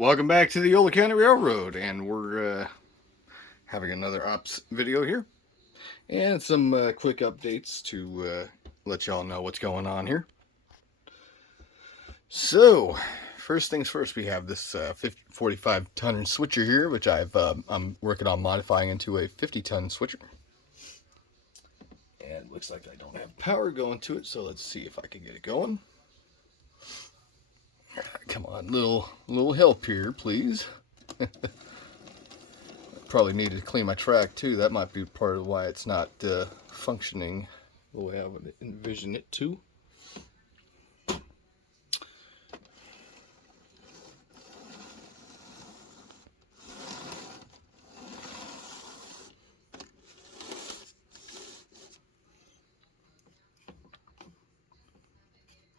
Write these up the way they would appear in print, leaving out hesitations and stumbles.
Welcome back to the Yolo County Railroad, and we're having another ops video here, and some quick updates to let y'all know what's going on here. So, first things first, we have this 45-ton switcher here, which I'm working on modifying into a 50-ton switcher. And it looks like I don't have power going to it, so let's see if I can get it going. Come on, little help here, please. Probably need to clean my track too. That might be part of why it's not functioning the way I would envision it to.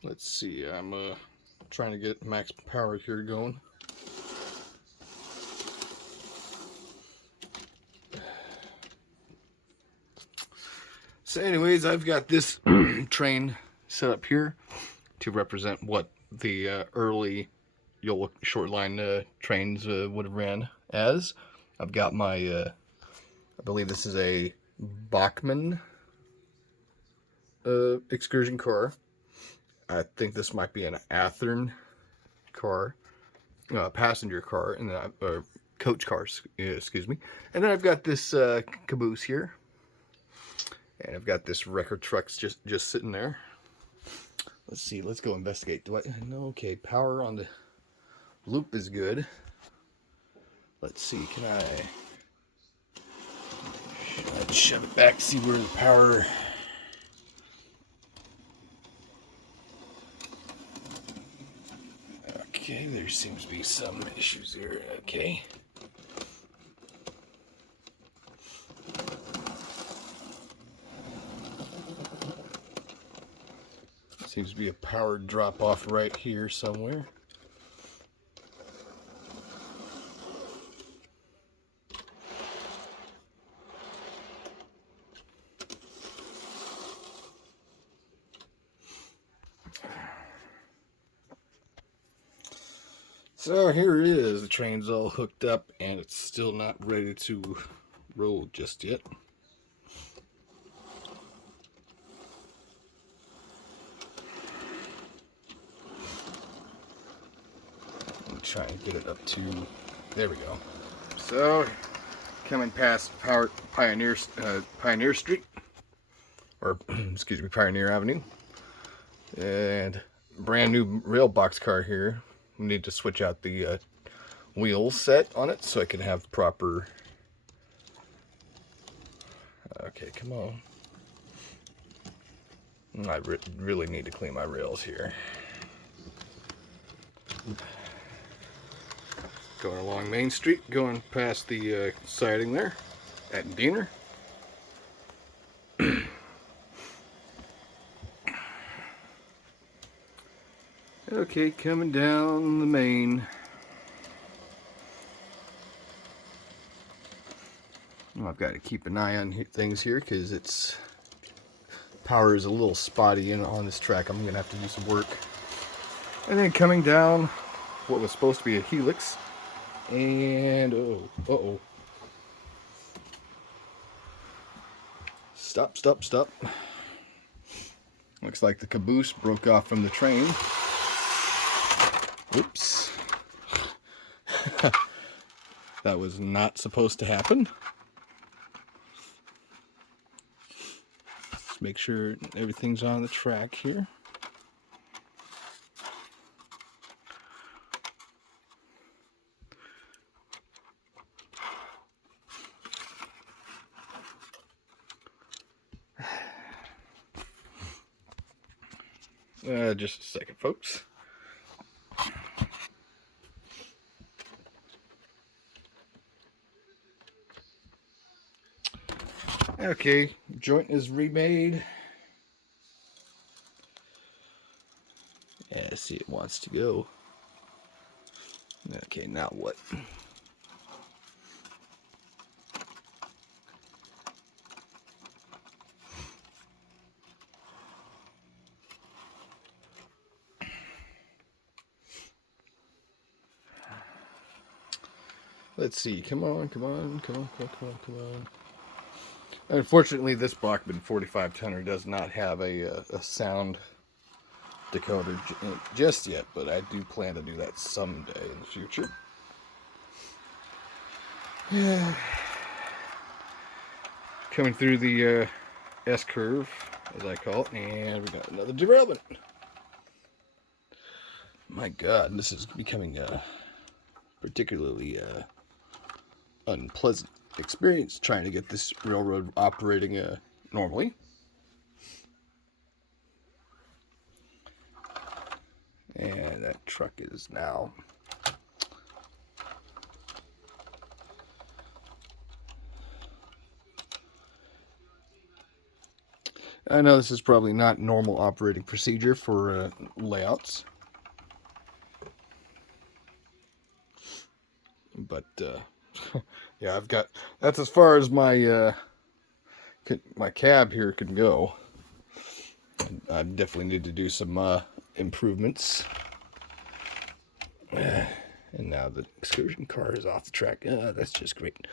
Let's see, I'm trying to get max power here going. So anyways, I've got this train set up here to represent what the early Yolo short line trains would have ran as. I've got my, I believe this is a Bachmann Excursion car. I think this might be an Athearn car, passenger car, and then or coach car, excuse me. And then I've got this caboose here. And I've got this record trucks just sitting there. Let's see, let's go investigate. No, okay, power on the loop is good. Let's see, I'd shove it back, see where the power. Okay, there seems to be some issues here. Okay. Seems to be a power drop off right here somewhere. So here it is. The train's all hooked up and it's still not ready to roll just yet. Try and get it up to, there we go. So coming past Pioneer Street, or excuse me, Pioneer Avenue, and brand new rail box car here. We need to switch out the wheel set on it so I can have proper. Okay, come on. I really need to clean my rails here. Going along Main Street, going past the siding there at Diener. Okay, coming down the main. Well, I've got to keep an eye on things here because it's power is a little spotty on this track. I'm gonna have to do some work. And then coming down what was supposed to be a helix. And uh-oh. Stop. Looks like the caboose broke off from the train. Oops. That was not supposed to happen. Let's make sure everything's on the track here. Just a second, folks. Okay, joint is remade. Yeah, see, it wants to go. Okay, now what? Let's see. Come on, come on, come on, come on, come on, come on. Unfortunately, this Bachmann 45 tonner does not have a sound decoder just yet, but I do plan to do that someday in the future. Coming through the S curve, as I call it, and we got another derailment. My God, this is becoming a particularly unpleasant experience trying to get this railroad operating normally. And that truck is now I know this is probably not normal operating procedure for layouts, but yeah, I've got that's as far as my cab here can go. I definitely need to do some improvements. And now the excursion car is off the track. That's just great.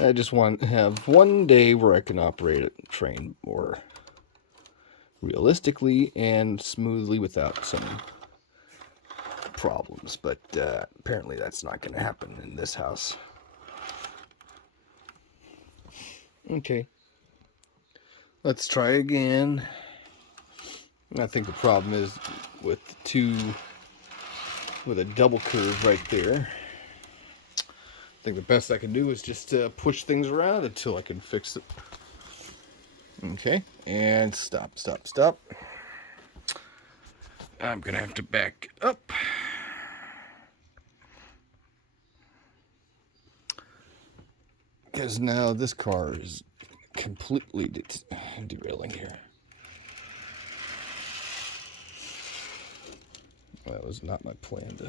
I just want to have one day where I can operate a train more realistically and smoothly without some problems. But apparently that's not going to happen in this house. Okay. Let's try again. I think the problem is with a double curve right there. I think the best I can do is just push things around until I can fix it. Okay, and stop. I'm gonna have to back up. Because now this car is completely derailing here. That was not my plan to...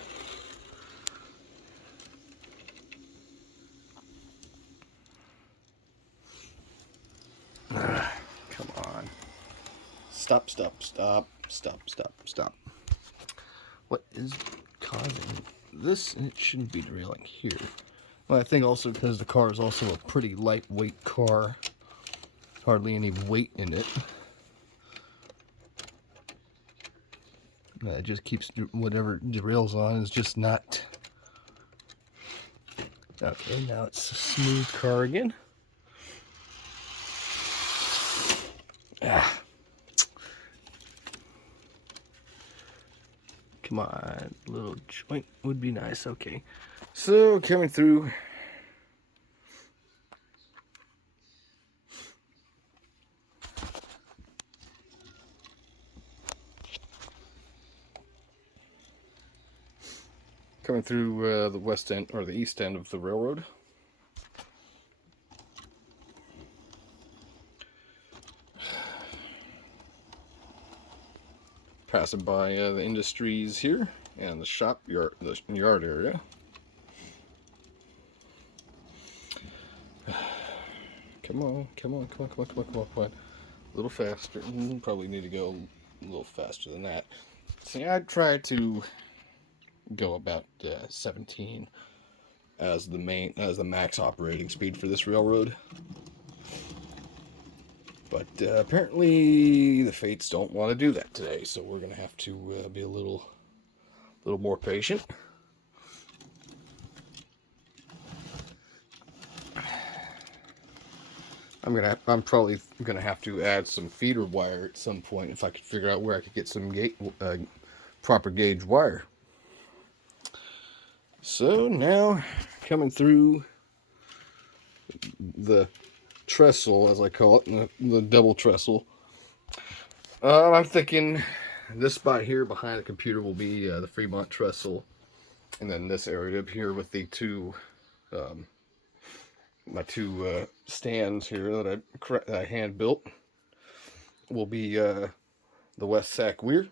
Come on. Stop. What is causing this? It shouldn't be derailing here. Well, I think also because the car is also a pretty lightweight car. Hardly any weight in it. It just keeps whatever derails on is just not... Okay, now it's a smooth car again. Come on, a little joint would be nice. Okay, so coming through. Coming through the west end or the east end of the railroad. Passing by the industries here and the shop yard, the yard area. Come on. A little faster. Probably need to go a little faster than that. See, I'd try to go about 17 as the max operating speed for this railroad. But apparently the fates don't want to do that today, so we're gonna have to be a little more patient. I'm probably gonna have to add some feeder wire at some point if I could figure out where I could get some proper gauge wire. So now coming through the trestle, as I call it, the double trestle. I'm thinking this spot here behind the computer will be the Fremont trestle, and then this area up here with the my two stands here that I hand built will be the West Sac weir.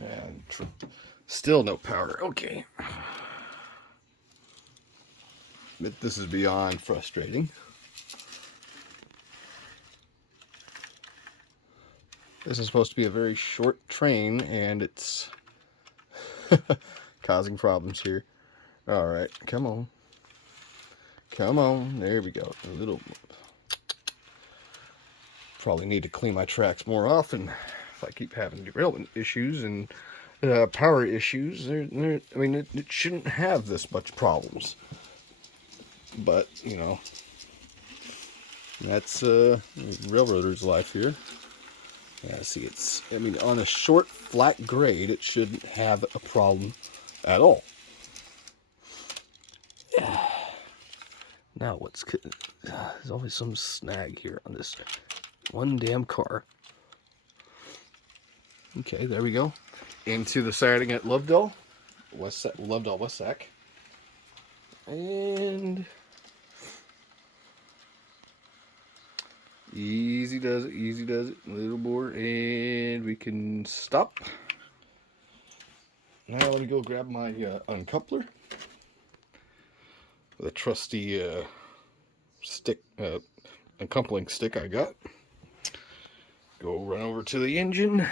And still no power. Okay. But this is beyond frustrating. This is supposed to be a very short train, and it's causing problems here. Alright, come on. Come on. There we go. A little. Probably need to clean my tracks more often if I keep having derailment issues and power issues. I mean, it shouldn't have this much problems. But, you know, that's railroader's life here. Yeah, see, it's, I mean, on a short, flat grade, it shouldn't have a problem at all. Now, there's always some snag here on this one damn car. Okay, there we go. Into the siding at Lovedale, West Sac. And easy does it, a little more, and we can stop. Now let me go grab my uncoupler, the trusty stick, uncoupling stick I got. Go run over to the engine,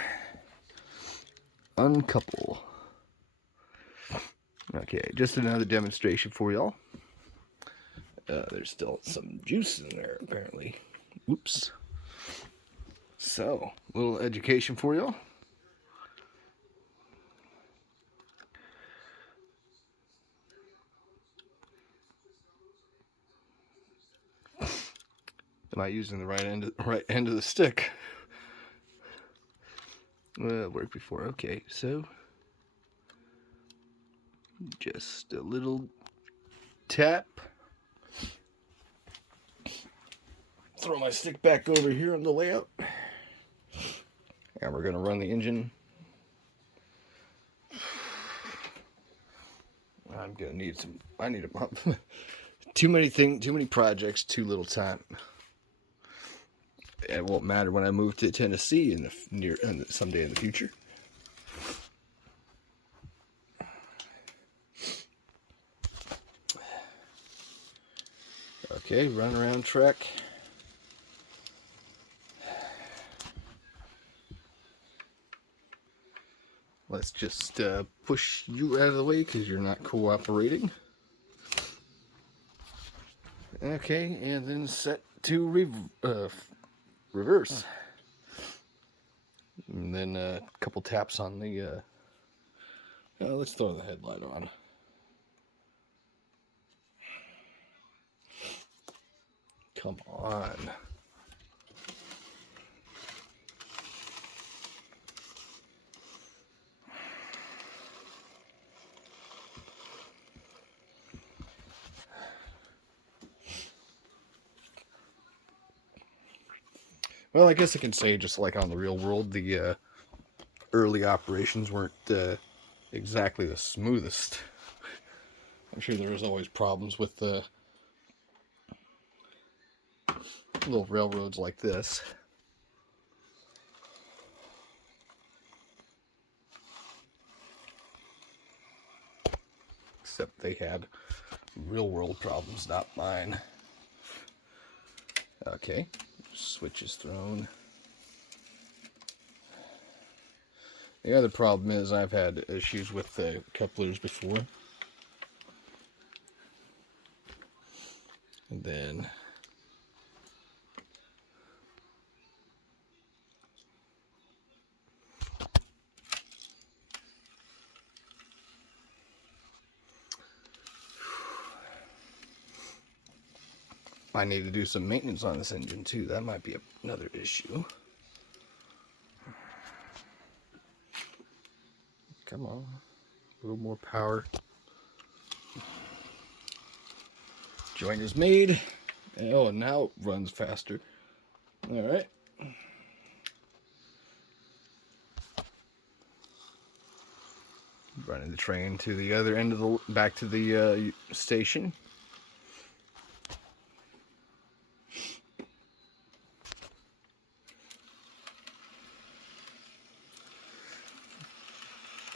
uncouple. Okay, just another demonstration for y'all. There's still some juice in there, apparently. Oops. So, a little education for y'all. Am I using the right end of the stick? Well, worked before. Okay, so just a little tap. Throw my stick back over here on the layout. And we're gonna run the engine. I'm gonna need some. I need a pump. Too many projects, too little time. It won't matter when I move to Tennessee someday in the future. Okay, run around track. Let's just push you out of the way because you're not cooperating. Okay, and then set to reverse. And then a couple taps on the... let's throw the headlight on. Come on. Well, I guess I can say, just like on the real world, the early operations weren't exactly the smoothest. I'm sure there was always problems with the little railroads like this. Except they had real world problems, not mine. Okay, switch is thrown. The other problem is I've had issues with the couplers before. And then I need to do some maintenance on this engine too. That might be another issue. Come on, a little more power. Joint is made. Oh, and now it runs faster. All right. Running the train to the other end of the, back to the station.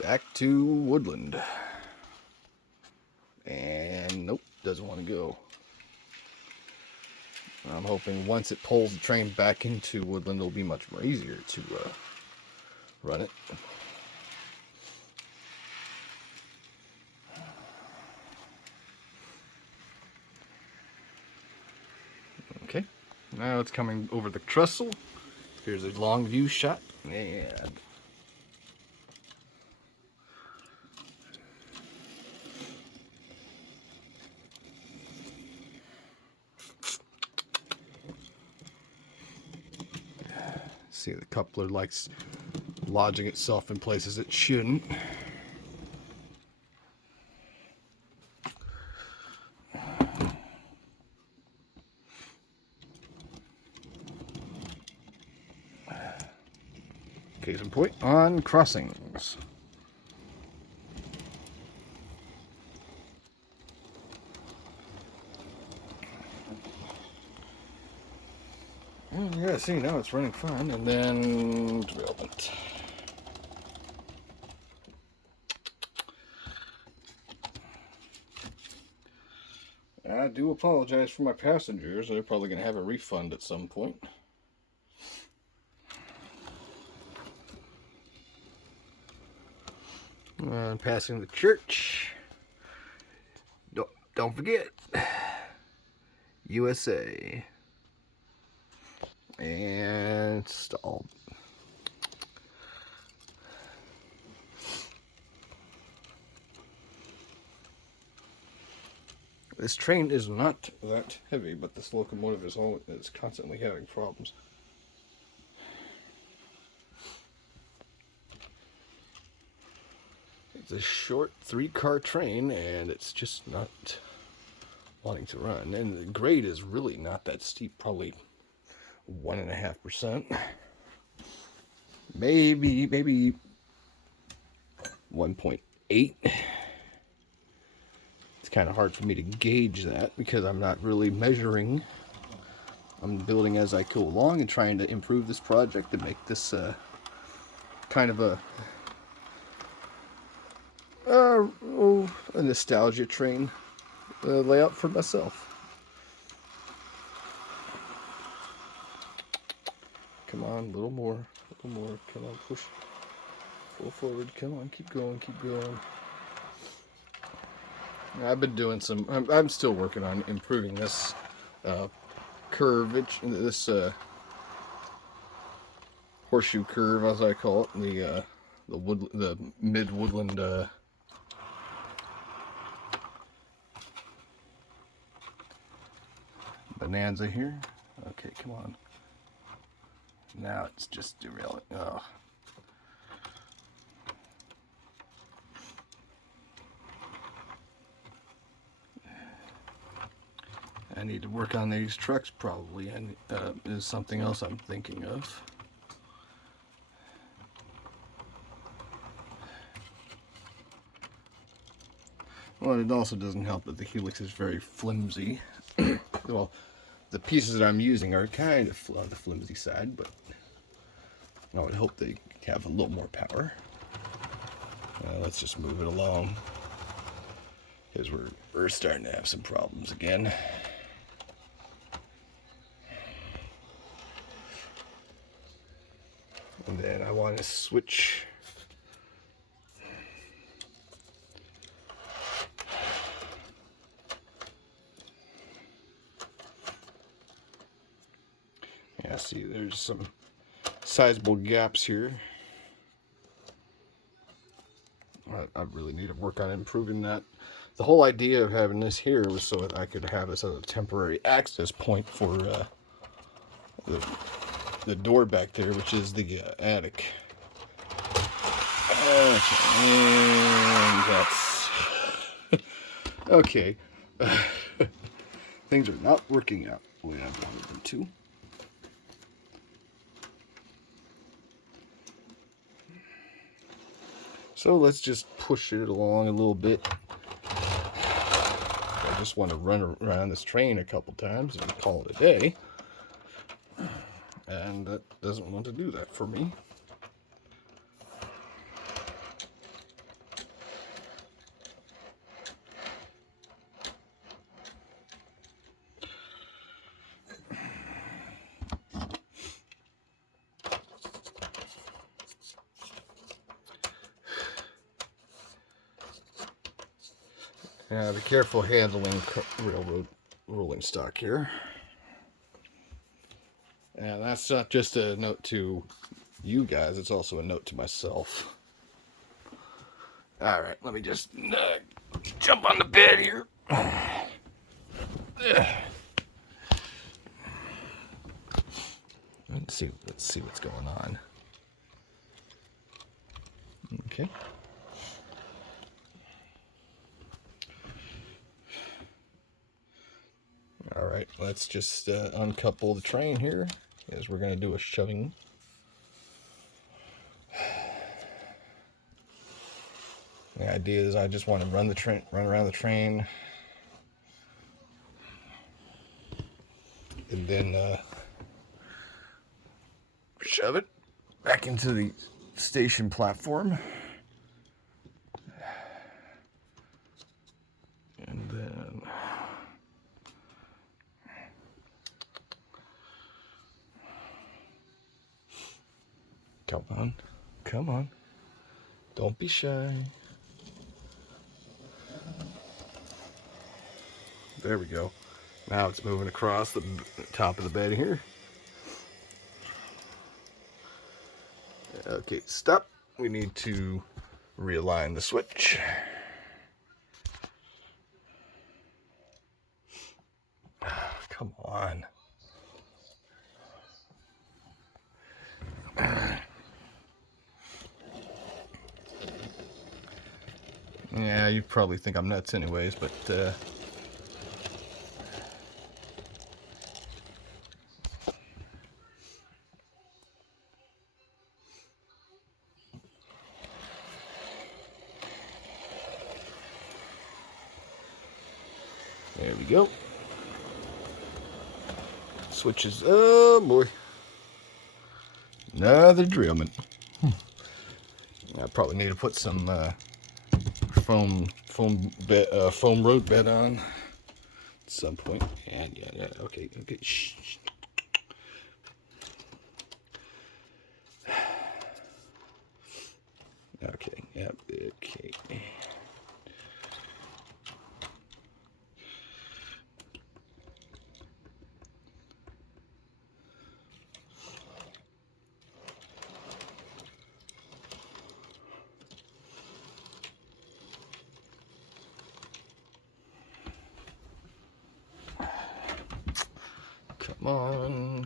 Back to Woodland. And nope, doesn't want to go. I'm hoping once it pulls the train back into Woodland, it'll be much more easier to run it. Okay, now it's coming over the trestle. Here's a long view shot, and see the coupler likes lodging itself in places it shouldn't. Case in point on crossings. Yeah, see, now it's running fine, and then derailment. I do apologize for my passengers. They're probably going to have a refund at some point. Passing the church. Don't forget, USA. And stalled. This train is not that heavy, but this locomotive is constantly having problems. It's a short 3-car train, and it's just not wanting to run. And the grade is really not that steep, probably 1.5%. Maybe 1.8. It's kind of hard for me to gauge that because I'm not really measuring. I'm building as I go along and trying to improve this project to make this kind of a nostalgia train layout for myself. Come on, a little more. Come on, push. Pull forward. Come on, keep going. I've been doing some. I'm still working on improving this curve. This horseshoe curve, as I call it. The mid woodland. Bonanza here. Okay, come on. Now it's just derailing. Oh. I need to work on these trucks probably, and is something else I'm thinking of. Well, it also doesn't help that the helix is very flimsy. Well, the pieces that I'm using are kind of on the flimsy side, but I would hope they have a little more power. Let's just move it along, because we're starting to have some problems again. And then I want to switch. Yeah, see, there's some sizable gaps here. I really need to work on improving that. The whole idea of having this here was so that I could have this as a temporary access point for the door back there, which is the attic. And that's okay. Things are not working out the way I wanted them to. So let's just push it along a little bit. I just want to run around this train a couple times and call it a day. And that doesn't want to do that for me. Be careful handling railroad rolling stock here. And that's not just a note to you guys, it's also a note to myself. Alright, let me just jump on the bed here. Let's see what's going on. Okay. Alright, let's just uncouple the train here, as we're going to do a shoving. The idea is I just want to run around the train, and then shove it back into the station platform. And then come on, don't be shy. There we go. Now it's moving across the top of the bed here. Okay, stop. We need to realign the switch. Come on. Yeah, you probably think I'm nuts anyways, but there we go. Switches. Oh boy. Another derailment. I probably need to put some foam road bed on at some point. And yeah, okay. Shh. Okay, yep, okay. Come on.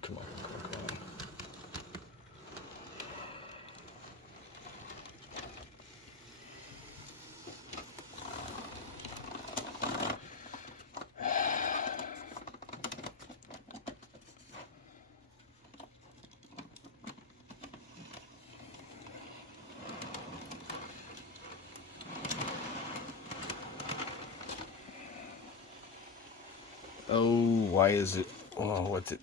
Oh, why is it? Oh, what's it?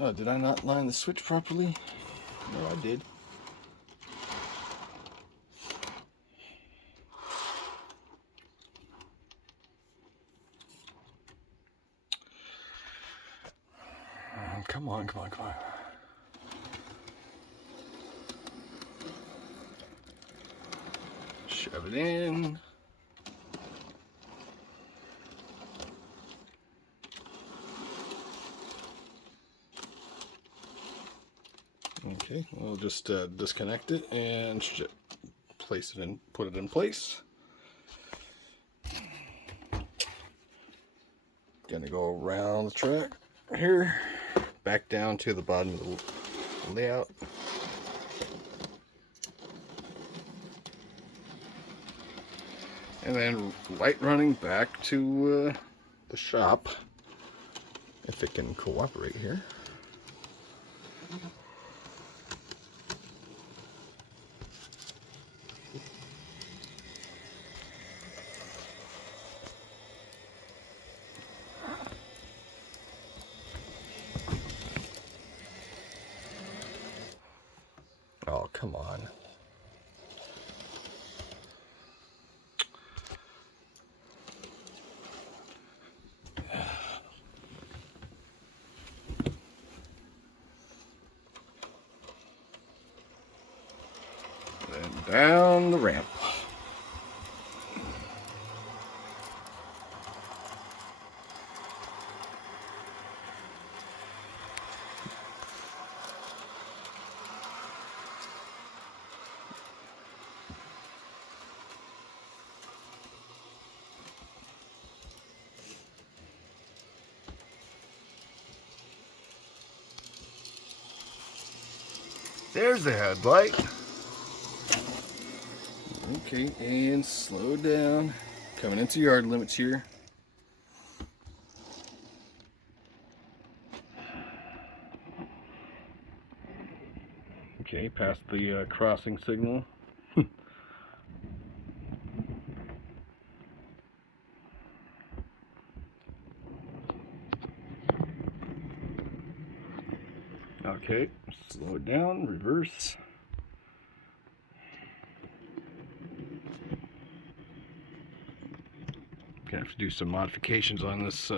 Oh, did I not line the switch properly? No, I did. Come on. Shove it in. Okay, we'll just disconnect it and place it in, put it in place. Gonna go around the track here, back down to the bottom of the layout. And then light running back to the shop, if it can cooperate here. Oh, come on. And down the ramp. There's the headlight. Okay, and slow down. Coming into yard limits here. Okay, past the crossing signal. Okay, slow it down, reverse. Gonna have to do some modifications on this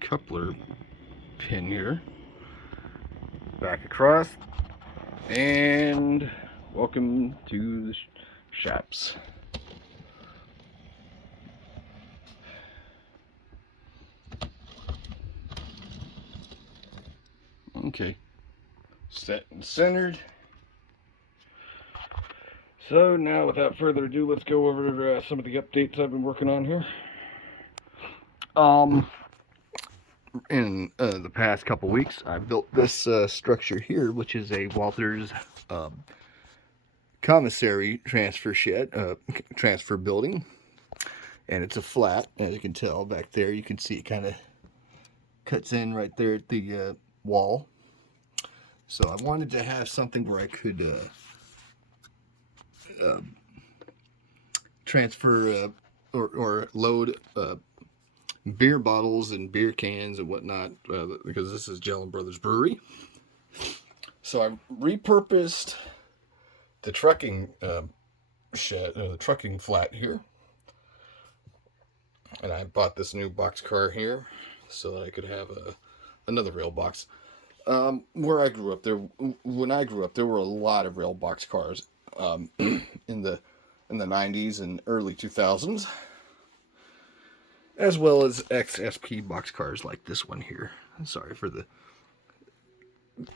coupler pin here. Back across, and welcome to the shops. Okay, set and centered. So now, without further ado, let's go over some of the updates I've been working on here. In the past couple weeks, I built this structure here, which is a Walters commissary transfer shed, transfer building, and it's a flat. As you can tell back there, you can see it kind of cuts in right there at the wall. So I wanted to have something where I could transfer or load beer bottles and beer cans and whatnot, because this is Gellin Brothers Brewery. So I repurposed the trucking shed, the trucking flat here, and I bought this new box car here so that I could have another rail box. Where I grew up, when I grew up, there were a lot of rail box cars in the 90s and early 2000s, as well as XSP box cars like this one here. Sorry for the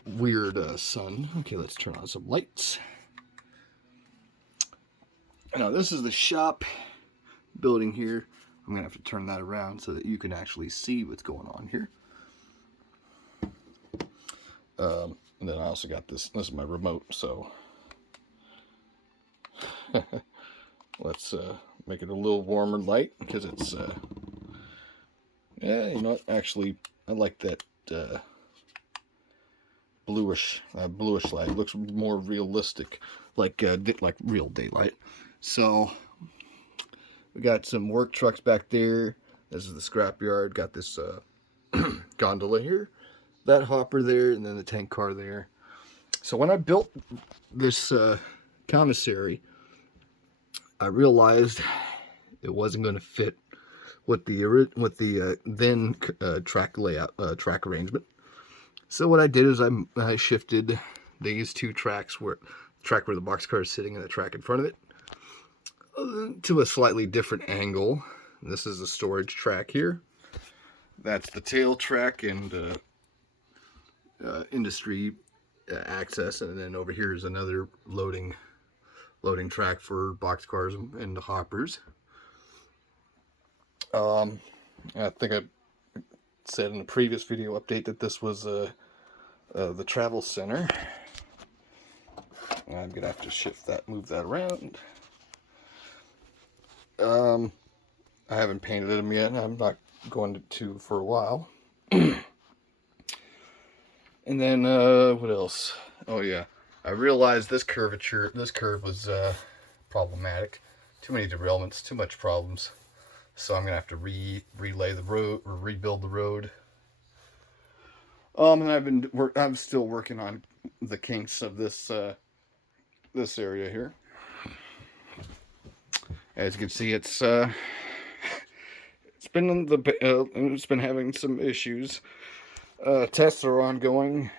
weird sun. Okay, let's turn on some lights. Now this is the shop building here. I'm gonna have to turn that around so that you can actually see what's going on here. And then I also got this is my remote, so let's make it a little warmer light, because it's yeah, you know what, actually I like that bluish light. It looks more realistic, like real daylight. So we got some work trucks back there. This is the scrapyard. Got this gondola here, that hopper there, and then the tank car there. So when I built this commissary, I realized it wasn't going to fit with the then track layout, track arrangement. So what I did is I shifted these two tracks, where the track where the boxcar is sitting and the track in front of it, to a slightly different angle. This is the storage track here. That's the tail track and industry access, and then over here is another loading track for boxcars and the hoppers. I think I said in the previous video update that this was the travel center. I'm gonna have to move that around. I haven't painted them yet. I'm not going to for a while. And then what else? Oh yeah, I realized this curve was problematic. Too many derailments, too much problems. So I'm gonna have to relay the road, or rebuild the road. And I'm still working on the kinks of this this area here. As you can see, it's been having some issues. Tests are ongoing.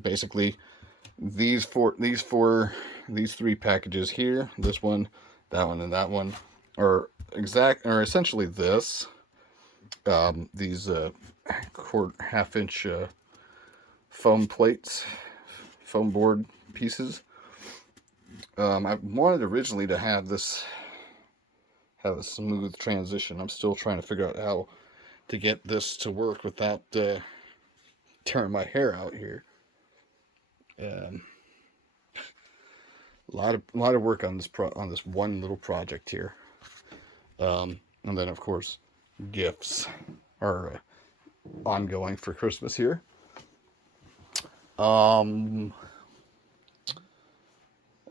Basically, these three packages here, this one, that one, and that one, are essentially this. These half-inch foam plates, foam board pieces. I wanted originally to have a smooth transition. I'm still trying to figure out how to get this to work without tearing my hair out here. A lot of work on this one little project here. And then of course, gifts are ongoing for Christmas here.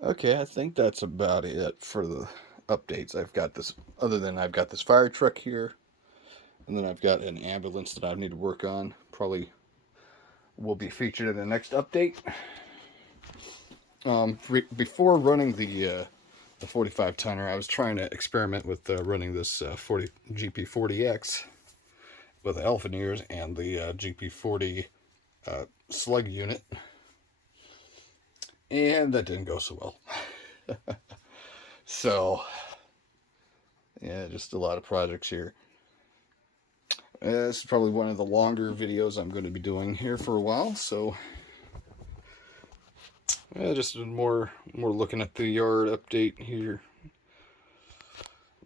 Okay, I think that's about it for the updates. I've got this fire truck here, and then I've got an ambulance that I need to work on. Probably will be featured in the next update. Before running the 45 tonner, I was trying to experiment with running this GP40X with the elephant ears and the GP40 slug unit, and that didn't go so well. So yeah, just a lot of projects here. This is probably one of the longer videos I'm going to be doing here for a while, so just more looking at the yard update here.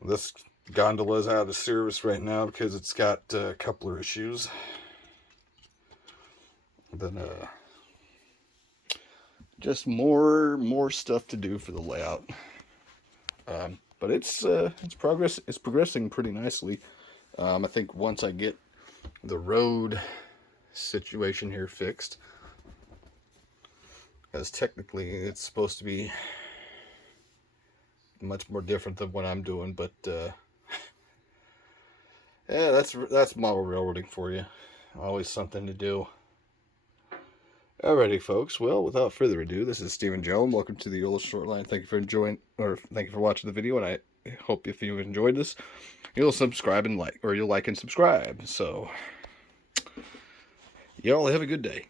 This gondola is out of service right now because it's got a couple of issues. Then just more stuff to do for the layout. But it's progressing pretty nicely. I think once I get the road situation here fixed, because technically it's supposed to be much more different than what I'm doing, but yeah, that's model railroading for you. Always something to do. Alrighty, folks. Well, without further ado, this is Stephen Joe, and welcome to the Yolo Shortline. Thank you for watching the video, and I hope if you enjoyed this, you'll subscribe and like, or you'll like and subscribe. So, y'all have a good day.